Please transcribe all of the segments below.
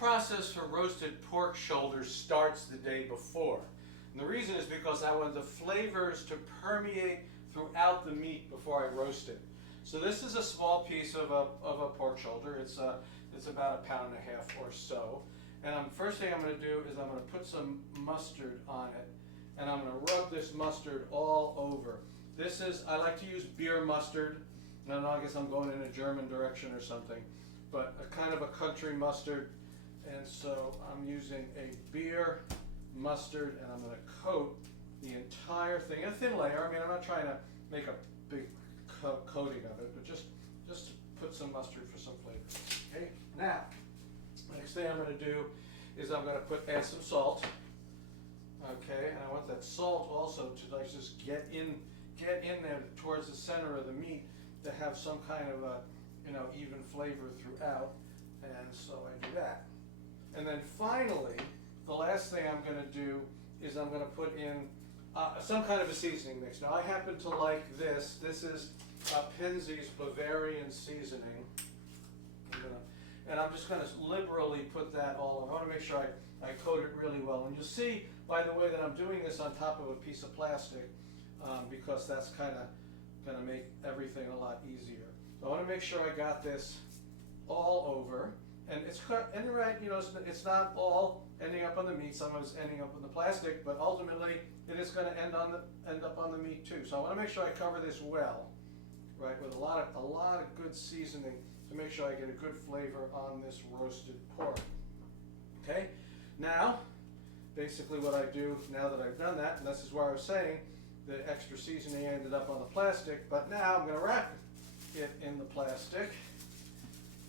process for roasted pork shoulders starts the day before. And the reason is because I want the flavors to permeate throughout the meat before I roast it. So this is a small piece of a pork shoulder. It's about 1.5 pounds or so. And first thing I'm going to do is I'm going to put some mustard on it, and I'm going to rub this mustard all over. This is, I like to use beer mustard. And I guess I'm going in a German direction or something, but a kind of a country mustard. And so I'm using a beer mustard, and I'm going to coat the entire thing in a thin layer. I mean, I'm not trying to make a big coating of it, but just to put some mustard for some flavor. Okay. Now, the next thing I'm going to do is I'm going to add some salt. Okay, and I want that salt also to like just get in there towards the center of the meat to have some kind of a even flavor throughout. And so I do that. And then finally, the last thing I'm going to do is I'm going to put in some kind of a seasoning mix. Now I happen to like this. This is Penzey's Bavarian seasoning. And I'm just going to liberally put that all over. I want to make sure I coat it really well. And you'll see by the way that I'm doing this on top of a piece of plastic because that's kind of going to make everything a lot easier. So I want to make sure I got this all over. And it's cut, and right, it's not all ending up on the meat. Some of it's ending up on the plastic, but ultimately it is going to end up on the meat too. So I want to make sure I cover this well, right, with a lot of good seasoning to make sure I get a good flavor on this roasted pork. Okay, now basically what I do now that I've done that, and this is where I was saying the extra seasoning ended up on the plastic, but now I'm going to wrap it in the plastic.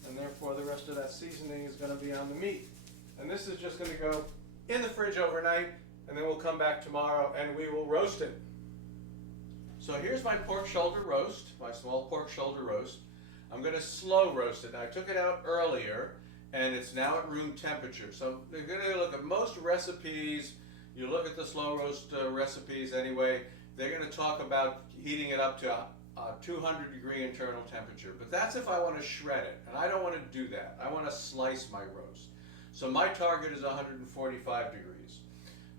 And therefore the rest of that seasoning is going to be on the meat. And this is just going to go in the fridge overnight, and then we'll come back tomorrow and we will roast it. So here's my pork shoulder roast, my small pork shoulder roast. I'm going to slow roast it. Now, I took it out earlier and it's now at room temperature. So you're going to look at most recipes, you look at the slow roast recipes anyway, they're going to talk about heating it up to 200-degree internal temperature, but that's if I want to shred it, and I don't want to do that. I want to slice my roast. So my target is 145 degrees.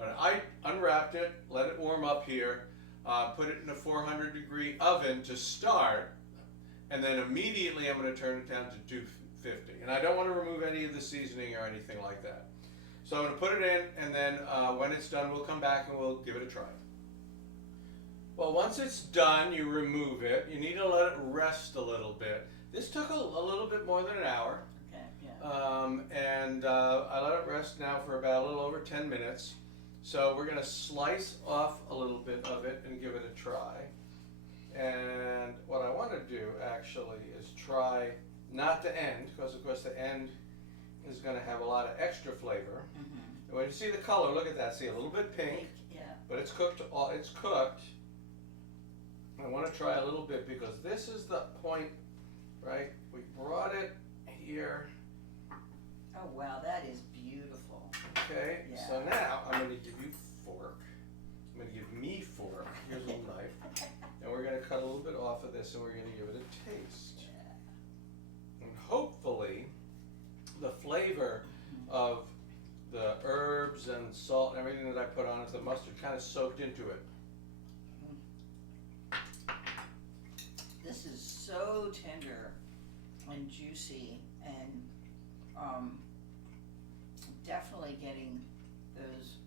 And I unwrapped it, let it warm up here, put it in a 400-degree oven to start, and then immediately I'm going to turn it down to 250. And I don't want to remove any of the seasoning or anything like that. So I'm going to put it in, and then when it's done, we'll come back and we'll give it a try. Well, once it's done, you remove it. You need to let it rest a little bit. This took a little bit more than an hour. Okay, yeah. I let it rest now for about a little over 10 minutes. So we're going to slice off a little bit of it and give it a try. And what I want to do actually is try not the end, because of course the end is going to have a lot of extra flavor. Mm-hmm. And when you see the color, look at that. See, a little bit pink, yeah. But it's cooked. It's cooked. I want to try a little bit because this is the point, right? We brought it here. Oh wow, that is beautiful. Okay, yeah. So now I'm going to give you fork. I'm going to give me fork. Here's a knife. And we're going to cut a little bit off of this and we're going to give it a taste. Yeah. And hopefully the flavor of the herbs and salt and everything that I put on it, the mustard, kind of soaked into it. This is so tender and juicy, and definitely getting those,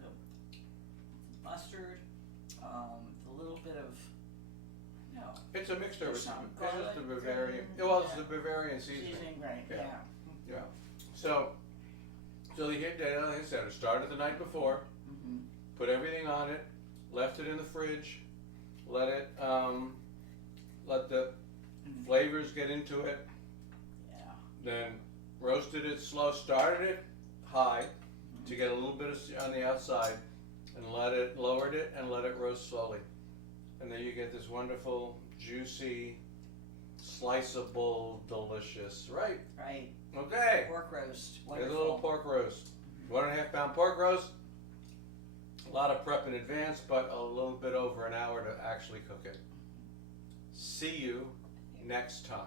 the mustard, the little bit of, it's a mixture of some garlic. It's just the Bavarian. Well, it's the Bavarian seasoning. Right? Yeah. Yeah. So like I said, it started the night before. Mm-hmm. Put everything on it, left it in the fridge. Let it, let the flavors get into it. Yeah. Then roasted it slow, started it high to get a little bit on the outside, and lowered it and let it roast slowly. And then you get this wonderful, juicy, sliceable, delicious, right? Right. Okay. Pork roast. Wonderful. Here's a little pork roast. 1.5 pound pork roast. A lot of prep in advance, but a little bit over an hour to actually cook it. See you next time.